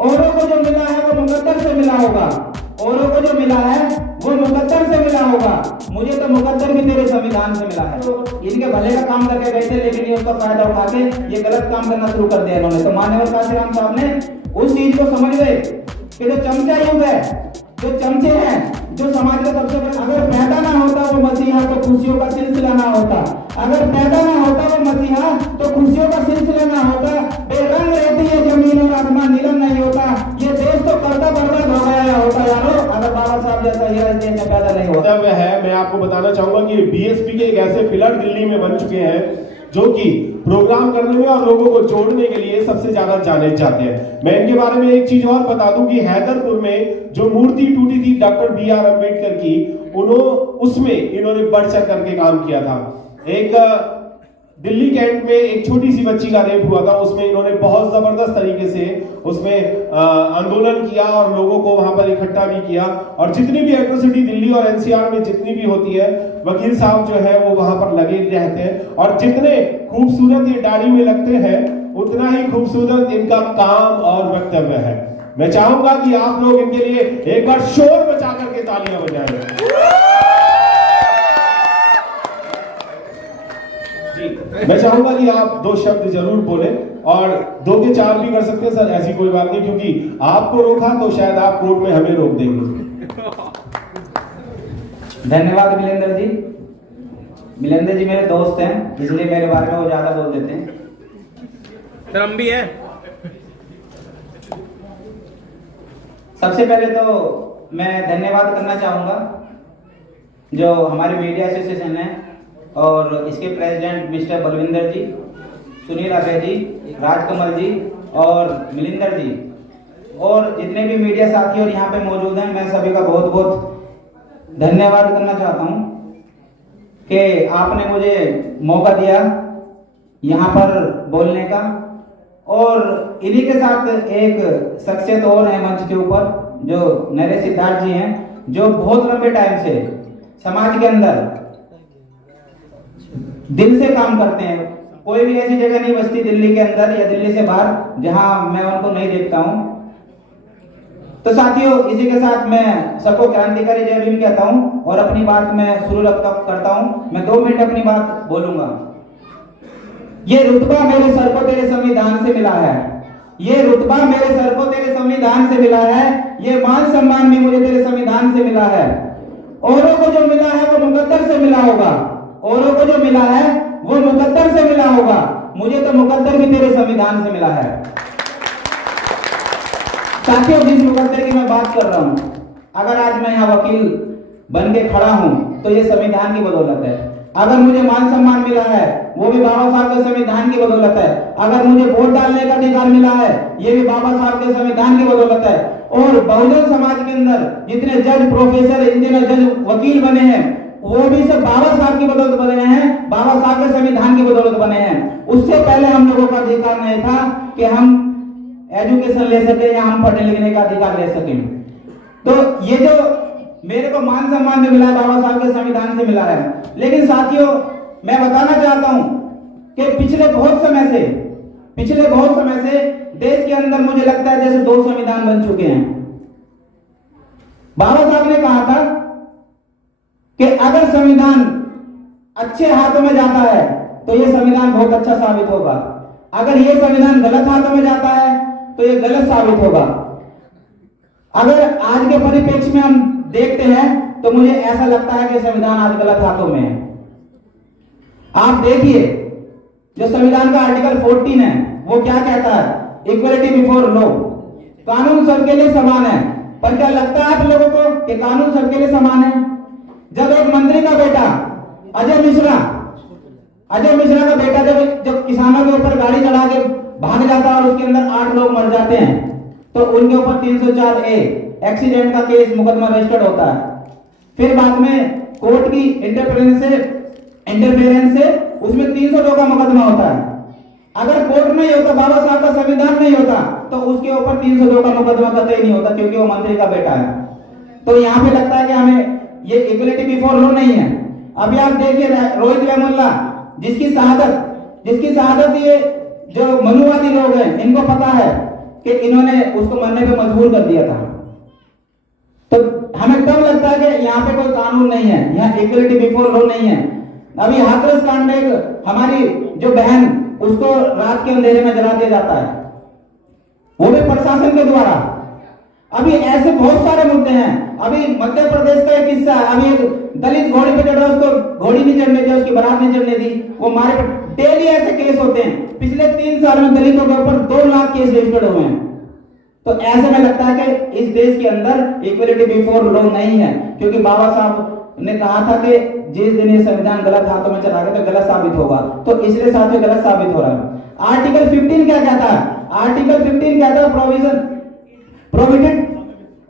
औरों को जो मिला है वो मुकद्दर से मिला होगा, औरों को जो मिला है वो मुकद्दर से मिला होगा, मुझे तो मुकद्दर भी तेरे संविधान से मिला है। इनके भले का काम करके गए थे, लेकिन ये उसका फायदा उठा के ये गलत काम करना शुरू कर दिया इन्होंने। तो मान्यवर काशीराम साहब ने उस चीज को समझ गए कि जो चमचा युग है, जो चमचे हैं, जो समाज का सबसे बड़ा, अगर पैदा ना होता वो मसीहा तो खुशियों का सिलसिला ना होता, अगर पैदा ना होता वो मसीहा तो खुशियों का सिलसिला ना होता, बेरंग रहती है जमीन और आसमान नीलम नहीं होता, ये देश तो करता बर्बाद हो गया होता यारो, अगर बाबा साहब जैसा हीरा इस देश में पैदा नहीं होता। मैं आपको बताना चाहूंगा कि बीएसपी के एक ऐसे पिलर दिल्ली में बन चुके हैं जो कि प्रोग्राम करने में और लोगों को जोड़ने के लिए सबसे ज्यादा जाने जाते हैं। मैं इनके बारे में एक चीज और बता दूं कि हैदरपुर में जो मूर्ति टूटी थी डॉक्टर BR अम्बेडकर की, उसमें इन्होंने बढ़ चढ़ करके काम किया था। एक दिल्ली कैंट में एक छोटी सी बच्ची का रेप हुआ था, उसमें इन्होंने बहुत जबरदस्त तरीके से उसमें आंदोलन किया और लोगों को वहां पर इकट्ठा भी किया। और जितनी भी एट्रोसिटी दिल्ली और NCR में जितनी भी होती है, वकील साहब जो है वो वहां पर लगे रहते हैं और जितने खूबसूरत ये दाढ़ी में लगते हैं उतना ही खूबसूरत इनका काम और वक्तव्य है। मैं चाहूंगा कि आप लोग इनके लिए एक बार शोर बचा करके तालियां बजाएं। मैं चाहूंगा कि आप 2 शब्द जरूर बोले और 2 के 4 भी कर सकते हैं सर, ऐसी कोई बात नहीं, क्योंकि आपको रोका तो शायद आप कोर्ट में हमें रोक देंगे। धन्यवाद मिलेंद्र जी। मिलेंद्र जी मेरे दोस्त हैं, इसलिए मेरे बारे में वो ज्यादा बोल देते हैं। सर हम भी हैं। सबसे पहले तो मैं धन्यवाद करना चाहूंगा जो हमारे मीडिया एसोसिएशन है और इसके प्रेसिडेंट मिस्टर बलविंदर जी, सुनील अभय जी, राजकमल जी और मिलिंदर जी और जितने भी मीडिया साथी और यहाँ पे मौजूद हैं, मैं सभी का बहुत बहुत धन्यवाद करना चाहता हूँ कि आपने मुझे मौका दिया यहाँ पर बोलने का। और इन्हीं के साथ एक शख्सियत और है मंच के ऊपर, जो नरेश सिद्धार्थ जी हैं, जो बहुत लंबे टाइम से समाज के अंदर दिल से काम करते हैं। कोई भी ऐसी जगह नहीं बचती दिल्ली के अंदर या दिल्ली से बाहर जहां मैं उनको नहीं देखता हूं। तो साथियों, इसी के साथ मैं सबको क्रांतिकारी जय भीम कहता हूं और अपनी बात मैं शुरू करता हूं। मैं 2 मिनट अपनी बात बोलूंगा। ये रुतबा मेरे सर को तेरे संविधान से मिला है, ये रुतबा मेरे सर को तेरे संविधान से मिला है, ये मान सम्मान भी मुझे तेरे संविधान से मिला है। औरों को जो मिला है वो मुकद्दर से मिला होगा, औरों को जो मिला है वो मुकद्दर से मिला होगा, मुझे तो मुकद्दर भी तेरे संविधान से मिला है। साथियों, जिस मुकद्दर की मैं बात कर रहा हूं, अगर आज मैं यहाँ वकील बन के खड़ा हूं तो ये संविधान की बदौलत है। अगर मुझे मान सम्मान मिला है वो भी बाबा साहब के संविधान की बदौलत है। अगर मुझे वोट डालने का अधिकार मिला है ये भी बाबा साहब के संविधान की बदौलत है। और बहुजन समाज के अंदर जितने जज, प्रोफेसर, इंजीनियर, जज, वकील बने हैं वो भी सब बाबा साहब की बदौलत बने हैं, बाबा साहब के संविधान की बदौलत बने हैं। उससे पहले हम लोगों का अधिकार नहीं था कि हम एजुकेशन ले सके या हम पढ़ने लिखने का अधिकार ले सके। तो ये जो मेरे को मान सम्मान जो मिला है बाबा साहब के संविधान से मिला है। लेकिन साथियों, मैं बताना चाहता हूं कि पिछले बहुत समय से देश के अंदर मुझे लगता है जैसे 2 संविधान बन चुके हैं। बाबा साहब ने कहा था कि अगर संविधान अच्छे हाथों में जाता है तो यह संविधान बहुत अच्छा साबित होगा, अगर यह संविधान गलत हाथों में जाता है तो यह गलत साबित होगा। अगर आज के परिप्रेक्ष्य में हम देखते हैं तो मुझे ऐसा लगता है कि संविधान आज गलत हाथों में है। आप देखिए, जो संविधान का आर्टिकल 14 है वो क्या कहता है? इक्वलिटी बिफोर लॉ, कानून सबके लिए समान है। पर क्या लगता है आप लोगों को कि कानून सबके लिए समान है? जब एक मंत्री का बेटा अजय मिश्रा का बेटा जब किसानों के ऊपर गाड़ी चढ़ा के भाग जाता है और उसके अंदर 8 लोग मर जाते हैं तो उनके ऊपर 304A एक्सीडेंट का केस मुकदमा रजिस्टर्ड होता है। फिर बाद में कोर्ट की इंटरफेरेंस से उसमें 302 का मुकदमा होता है। अगर कोर्ट नहीं होता, बाबा साहब का संविधान नहीं होता तो उसके ऊपर 302 का मुकदमा कतई नहीं होता, क्योंकि वो मंत्री का बेटा है। तो यहाँ पे लगता है कि हमें ये इक्वलिटी बिफोर लॉ नहीं है। अभी आप देखिए रोहित वेमुल्ला, जिसकी शहादत ये जो मनुवादी लोग हैं इनको पता है कि इन्होंने उसको मरने पे मजबूर कर दिया था। तो हमें कब लगता है कि यहाँ पे कोई कानून नहीं है, यहाँ इक्वलिटी बिफोर लॉ नहीं है। अभी हाथरस कांड में हमारी जो बहन, उसको रात के अंधेरे में जला दिया जाता है, वो भी प्रशासन के द्वारा। अभी ऐसे बहुत सारे मुद्दे हैं। अभी मध्य प्रदेश का एक किस्सा है, अभी एक दलित घोड़ी पे चढ़ा, उसको घोड़ी नहीं चढ़ने दी, उसकी बारात नहीं चढ़ने दी, वो मारे। डेली ऐसे केस होते हैं। पिछले 3 साल में दलितों के ऊपर 2 लाख केस रजिस्टर्ड हुए हैं। तो ऐसे में लगता है कि इस देश के अंदर इक्वलिटी बिफोर लॉ नहीं है, क्योंकि बाबा साहब ने कहा था कि जिस दिन ये संविधान गलत हाथों में चला गया तो गलत साबित होगा, तो इसलिए साथियों गलत साबित हो रहा है। आर्टिकल 15 क्या कहता है? आर्टिकल 15 कहता है provided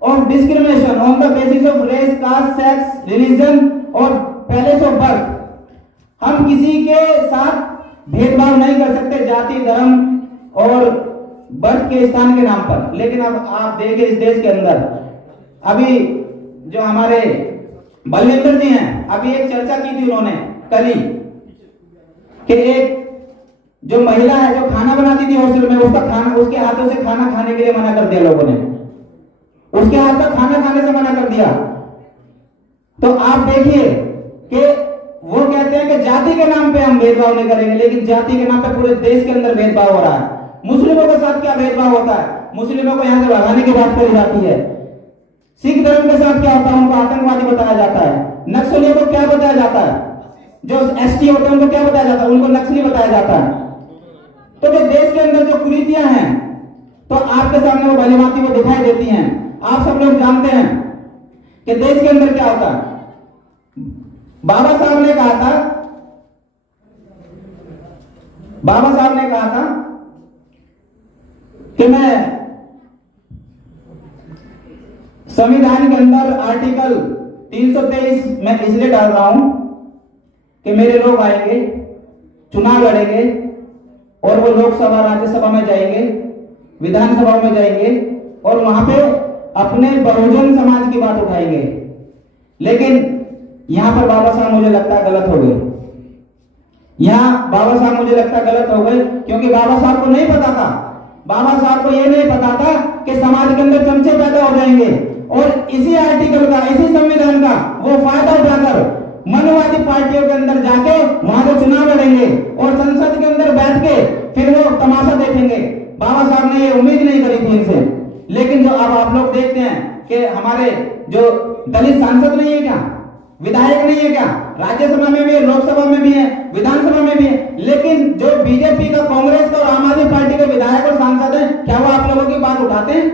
of discrimination on the basis of race, caste, sex, religion और प्लेस ऑफ बर्थ। हम किसी के साथ भेदभाव नहीं कर सकते जाति, धर्म और बर्थ के स्थान के नाम पर। लेकिन अब आप देखिए इस देश के अंदर अभी जो हमारे बलविंदर जी हैं, अभी एक चर्चा की थी उन्होंने कल ही कि एक जो महिला है जो खाना बनाती थी हॉस्टल में, उसका खाना, उसके हाथों से खाना खाने के लिए मना कर दिया लोगों ने, उसके हाथ का खाना खाने से मना कर दिया। तो आप देखिए कि वो कहते हैं कि जाति के नाम पे हम भेदभाव नहीं करेंगे, लेकिन जाति के नाम पे पूरे देश के अंदर भेदभाव हो रहा है। मुस्लिमों के साथ क्या भेदभाव होता है? मुस्लिमों को यहां से भगाने की बात करी जाती है। सिख धर्म के साथ क्या होता है? उनको आतंकवादी बताया जाता है। नक्सलियों को क्या बताया जाता है? जो एसटी होते हैं उनको क्या बताया जाता है? उनको नक्सली बताया जाता है। तो जो देश के अंदर जो कुरीतियां हैं, तो आपके सामने वो भली भांति वो दिखाई देती हैं। आप सब लोग जानते हैं कि देश के अंदर क्या होता है। बाबा साहब ने कहा था कि मैं संविधान के अंदर आर्टिकल 323 में इसलिए डाल रहा हूं कि मेरे लोग आएंगे, चुनाव लड़ेंगे और वो लोकसभा, राज्यसभा में जाएंगे, विधानसभा में जाएंगे और वहां पे अपने बहुजन समाज की बात उठाएंगे। लेकिन यहां पर बाबा साहब मुझे लगता है गलत हो गए। यहां बाबा साहब मुझे लगता है गलत हो गए, क्योंकि बाबा साहब को नहीं पता था, बाबा साहब को यह नहीं पता था कि समाज के अंदर चमचे पैदा हो जाएंगे और इसी आर्टिकल का, इसी संविधान का वो फायदा उठाकर मनोवादी पार्टियों के अंदर जाके वहां से चुनाव लड़ेंगे और संसद के अंदर बैठ के फिर वो तमाशा देखेंगे। बाबा साहब ने ये उम्मीद नहीं करी थी इनसे। लेकिन जो अब आप लोग देखते हैं कि हमारे जो दलित सांसद नहीं है क्या, विधायक नहीं है क्या, राज्यसभा में भी है, लोकसभा में भी है, विधानसभा में भी है, लेकिन जो बीजेपी का, कांग्रेस का और आम आदमी पार्टी के विधायक और सांसद हैं, क्या वो आप लोगों की बात उठाते हैं?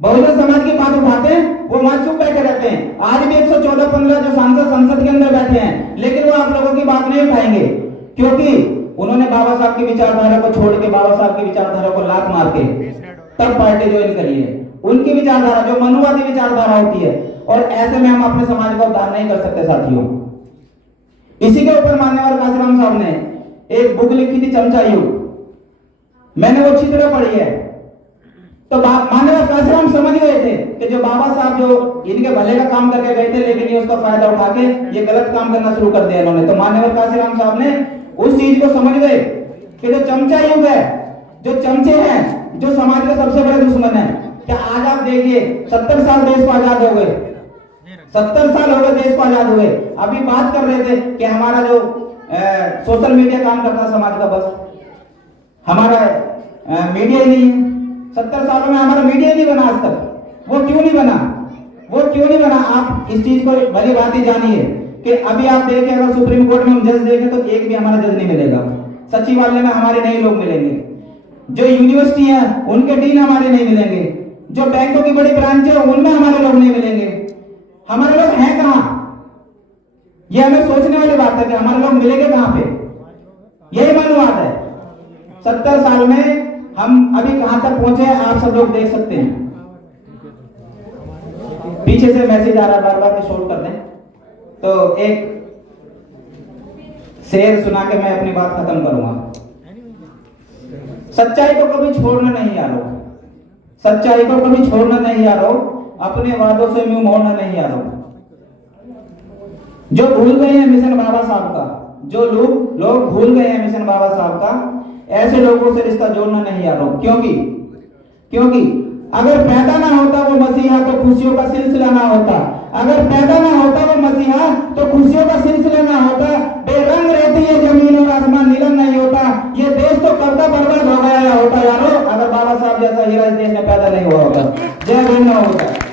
बहुजन समाज की बात उठाते हैं? वो वहां चुप बैठे रहते हैं। आज भी 114-15 जो सांसद संसद के अंदर बैठे हैं, लेकिन वो आप लोगों की बात नहीं उठाएंगे, क्योंकि उन्होंने बाबा साहब की विचारधारा को छोड़ के, बाबा साहब की विचारधारा को लात मार के तब पार्टी ज्वाइन करी है। उनकी विचारधारा जो मनुवादी विचारधारा होती है, और ऐसे में हम अपने समाज का उद्धार नहीं कर सकते साथियों। इसी के ऊपर मान्यवर काशीराम साहब ने एक बुक लिखी थी, चमचा युग। मैंने वो अच्छी तरह पढ़ी है। तो मान्यवर काशीराम समझ गए थे कि जो बाबा साहब जो इनके भले का काम करके गए थे, लेकिन ये उसका फायदा उठा के ये गलत काम करना शुरू कर दिया इन्होंने। तो मान्यवर काशीराम साहब ने उस चीज को समझ गए कि जो चमचा युग है, जो चमचे हैं, जो समाज के सबसे बड़े दुश्मन है। क्या आज आप देखिए 70 साल देश को आजाद हो गए, 70 साल हो गए देश को आजाद हुए। अभी बात कर रहे थे कि हमारा जो सोशल मीडिया काम करता समाज का, बस हमारा मीडिया ही नहीं है। 70 सालों में हमारा मीडिया नहीं बना आज तक। वो क्यों नहीं बना? वो क्यों नहीं बना? आप इस चीज को भली बात ही जानिए कि अभी आप देखें, अगर सुप्रीम कोर्ट में हम जज देखें तो एक भी हमारा जज नहीं मिलेगा। सचिवालय में हमारे नहीं लोग मिलेंगे। जो यूनिवर्सिटी है उनके डीन हमारे नहीं मिलेंगे। जो बैंकों की बड़ी ब्रांच है उनमें हमारे लोग नहीं मिलेंगे। हमारे लोग हैं कहां? ये हमें सोचने वाली बात है कि हमारे लोग मिलेंगे कहां पे। यही मनुवाद है। 70 साल में हम अभी कहां तक पहुंचे हैं आप सब लोग देख सकते हैं। पीछे से मैसेज आ रहा है, बार बार शॉर्ट कर दें तो एक शेर सुना के मैं अपनी बात खत्म करूंगा। सच्चाई को कभी छोड़ना नहीं यारो, सच्चाई को कभी छोड़ना नहीं यारो, अपने वादों से मुंह मोड़ना नहीं यारो। जो भूल गए हैं मिशन बाबा साहब का, जो लोग भूल गए हैं मिशन बाबा साहब का, ऐसे लोगों से रिश्ता जोड़ना नहीं यारो। क्योंकि क्योंकि अगर पैदा ना होता वो मसीहा तो खुशियों का सिलसिला ना होता, अगर पैदा ना होता वो मसीहा तो खुशियों का सिलसिला ना होता। बेरंग रहती है जमीन और आसमान, नीलम नहीं होता, ये देश तो कब का बर्बाद हो गया होता यारो, अगर बाबा साहब जैसा हीरा इस देश में पैदा नहीं हुआ होता। जय भीम होता।